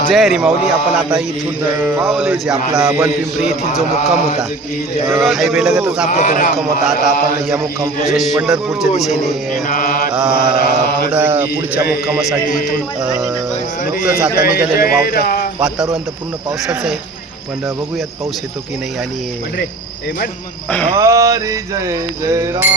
जय हरी माऊली. आपण आता इथून जे आपला बनपिंपरी येथील जो मुक्काम होता हायवे लगतच आपला तो मुक्काम होता. आता आपण या मुक्कामपासून पंढरपूरच्या दिशेने पुढं पुढच्या मुक्कामासाठी इथून नुकतंच आता निघालेलं वावता वातावरण तर पूर्ण पावसाचं आहे. पण बघूयात पाऊस येतो की नाही आणि जय जय राम.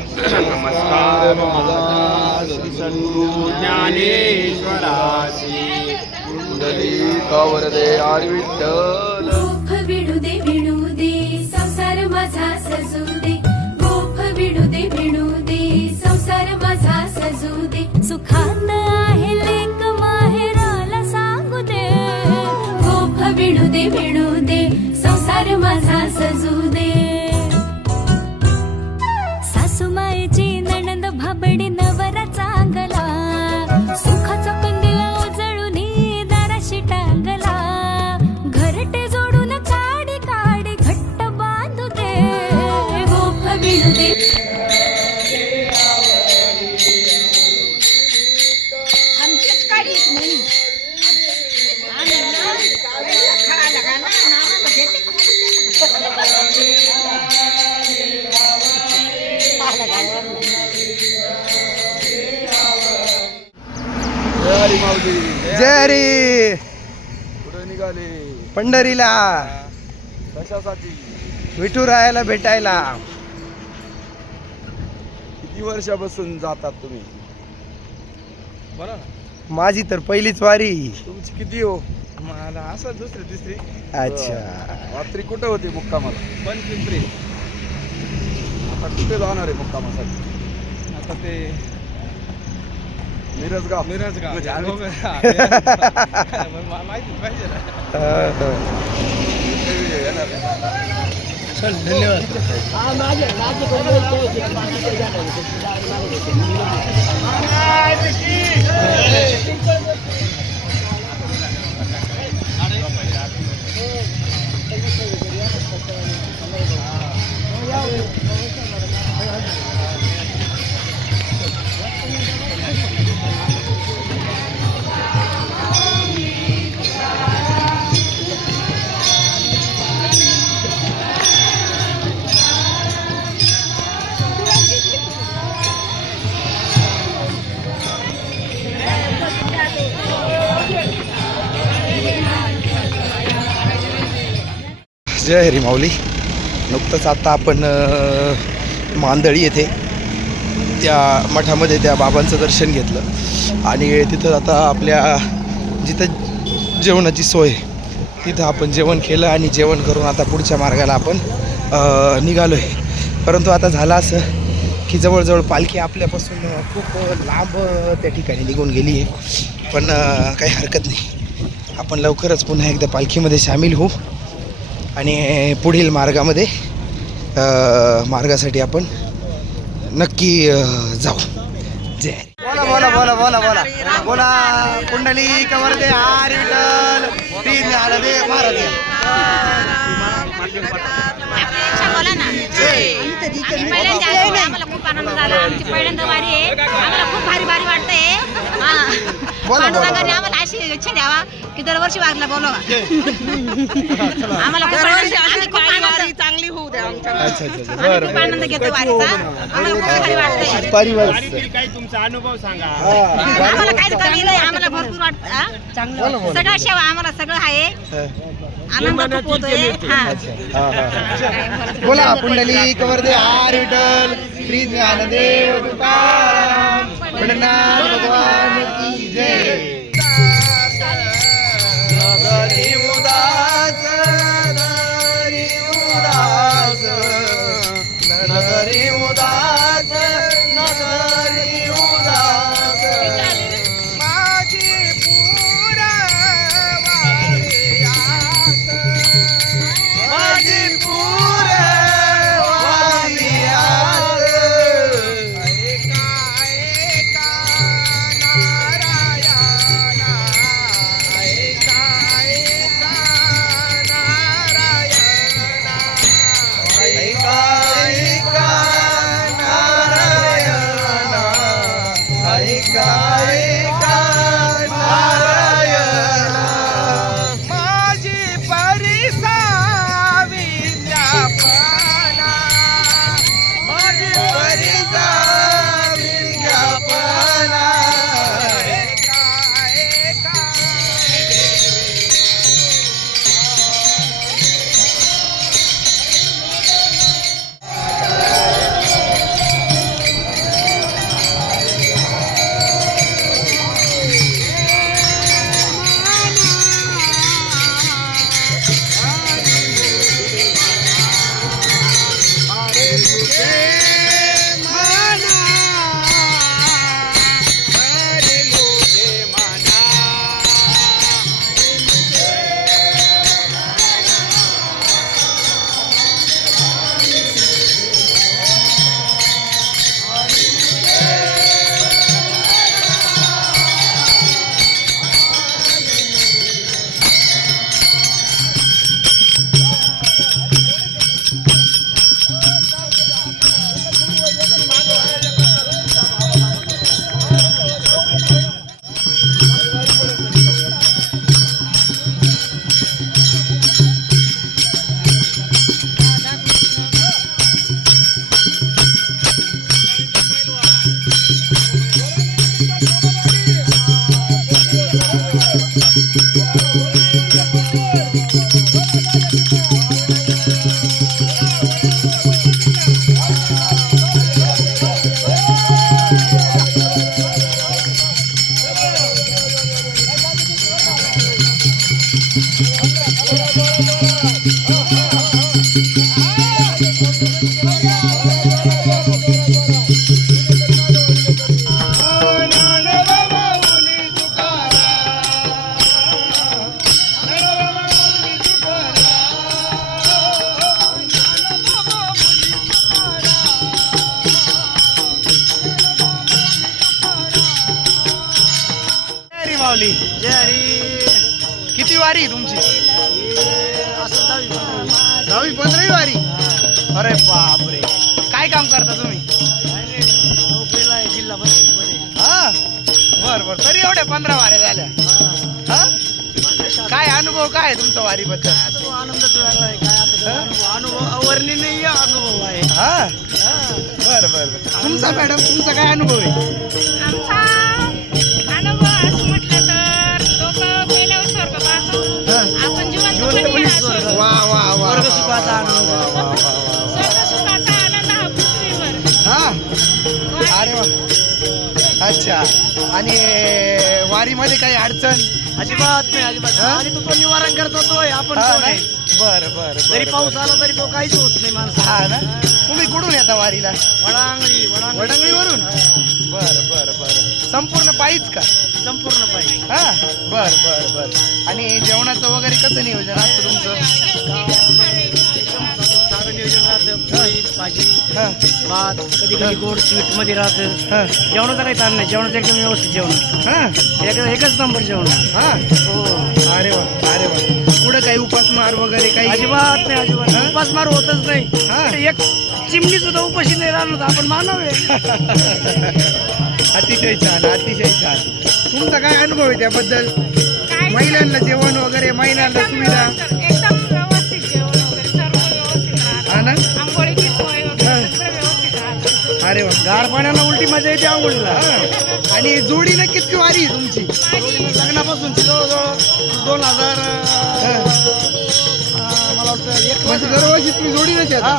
नमस्कार माझा सद्गुरु ज्ञानेश्वराशी कुंडली कवरदे आर विठ्ठल गोफ विडू दे विडू दे संसार माझा सजू दे गोफ विडू दे विडू दे संसार माझा सजू दे सुखात आहे लेक माहेराला सांगू दे। गोफ विडू दे विडू दे संसार कुठे निघाले. पंढरीला. कशासाठी? विठू रायाला भेटायला. किती वर्षापासून जातात तुम्ही? बरं. माझी तर पहिलीच वारी. तुमची किती हो? मला असं दुसरी तिसरी. अच्छा. रात्री कुठे होते मुक्कामाला? पण पिंपरी आता कुठे जाणार आहे मुक्कामासाठी? आता ते मिरजगाव मिरजगाव म्हणजे आम्ही- हा, मिरजगाव. मग मला माहितीच पाहिजे ना येणार आहे. चल धन्यवाद जय हरी माऊली नुकतंच आता आपण मांदळी येथे त्या मठामध्ये त्या बाबांचं दर्शन घेतलं. आणि तिथं आता आपल्या जिथं जेवणाची सोय आहे, तिथं आपण जेवण केलं आणि जेवण करून आता पुढच्या मार्गाला आपण निघालो आहे परंतु आता झालं असं की जवळजवळ पालखी आपल्यापासून खूप लांब त्या ठिकाणी निघून गेली आहे. पण काही हरकत नाही. आपण लवकरच पुन्हा एकदा पालखीमध्ये सामील होऊ. आणि पुढील मार्गामध्ये मार्गासाठी आपण नक्की जाऊ. जय बोला बोला बोला बोला बोला. बोला कुंडली कवर दे हार विठ्ठल दे महाराज बोला ना आम्ही पहिल्यांदा आलो, आम्हाला खूप आनंद झाला. आमची पहिल्यांदा वारी आहे. आम्हाला खूप भारी भारी वाटतंय. हा. पांडुरंगाने आम्हाला अशी इच्छा द्यावा की दरवर्षी वारीला बोलवा. आम्हाला चांगली होऊ द्या. आम्ही खूप आनंद घेतो वारीचा. आम्हाला खूप भारी वाटतंय. परिवार काही तुमचा अनुभव सांगा. आम्हाला काहीच कमी नाही. आम्हाला भरपूर वाटत. सगळं सेवा आम्हाला सगळं आहे. आनंद खूप होतोय. हा. बोला पुंडली कवर दे हार विठ्ठल श्री ज्ञानदेव तुकाराम पंढरनाथ भगवान की जय. नगरी उदास नगरी उदास नगरी उदास. वारी तुमची. असं दहावी पंधरावी वारी अरे बापरे. काय काम करता तुम्ही? जिल्हा परिषदमध्ये हा? बर बर. तरी एवढ्या पंधरा वाऱ्या झाल्या. हा? काय अनुभव काय तुमचा वारीबद्दल? तो आहे काय अनुभव अनुभव अवर्णनीय अनुभव आहे हा? बर बर बर. तुमचा मॅडम तुमचा काय अनुभव आहे? आमचा अरे वा. अच्छा. आणि वारीमध्ये काही अडचण? अजिबात नाही अजिबात. हा? आणि तो तो निवारण करतो तो आहे आपण हा कोण ना? आहे? बर बर जरी पाऊस आला तरी तो काहीच होत नाही माणसं हा ना? तुम्ही कुठून येता वारीला? वडांगळी वडांगळी. वडंगळीवरून? बर बर बर. संपूर्ण पायीच का? संपूर्ण पाहिजे हा? बर बर बर. आणि जेवणाचं वगैरे कसं नियोजन? असतं भात कधी कधी गोड स्वीटमध्ये राहतं. हा. जेवणाचं काही ताण नाही. जेवणाचं एकदम व्यवस्थित जेवण. हा. एक एकच नंबर जेवण. हा. हो. अरे वा अरे वा. पुढे काही उपासमार वगैरे काही? अजिबात नाही अजिबात? उपासमार होतच नाही. हा. इकडे एक चिमणी सुद्धा उपाशी नाही राहणार तर आपण मानव. आहे अतिशय छान अतिशय छान. तुमचा काय अनुभव आहे त्याबद्दल? महिलांना जेवण वगैरे महिलांना सुविधा? अरे वा. गार पाण्याला उलटी मजा येते आंघोळीला. हा. आणि जोडीनं किती वारी आहे तुमची. लग्नापासून जवळजवळ दोन हजार हा. मला वाटतं एक म्हणजे दरवर्षी तुम्ही जोडीनच येता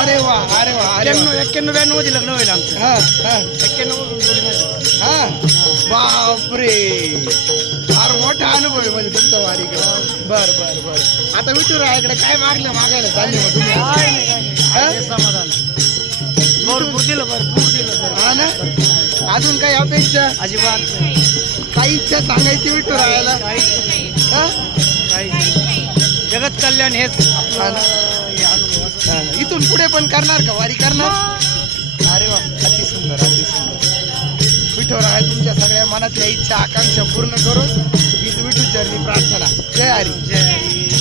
अरे वा अरे वा अरे वा. एक्क्याण्णव एक्क्याण्णव ब्याण्णवमध्ये लग्न होईल आमचं. हा हा. एक्क्याण्णव. हा. बापरे. फार मोठा अनुभव आहे म्हणजे तुमचा वारी बर बर बर. आता विठू रायाकडे काय मागलं मागायला? चालले मग तुम्ही. काय नाही, काय नाही. हा? आहे समाधान. भरपूर दिलं भरपूर दिलं. हा ना अजून काही अपेक्षा अजिबात. काही इच्छा सांगायची विठू. हा? नाही. जगत कल्याण हेच आपलं हा ना. हे अनुभव असं. हा ना. इथून पुढे पण करणार का वारी करणार अरे वा अति सुंदर अति सुंदर विठोराया तुमच्या सगळ्या मनातल्या इच्छा आकांक्षा पूर्ण करून हीच विठू चरणी प्रार्थना जय हरी जय हरी.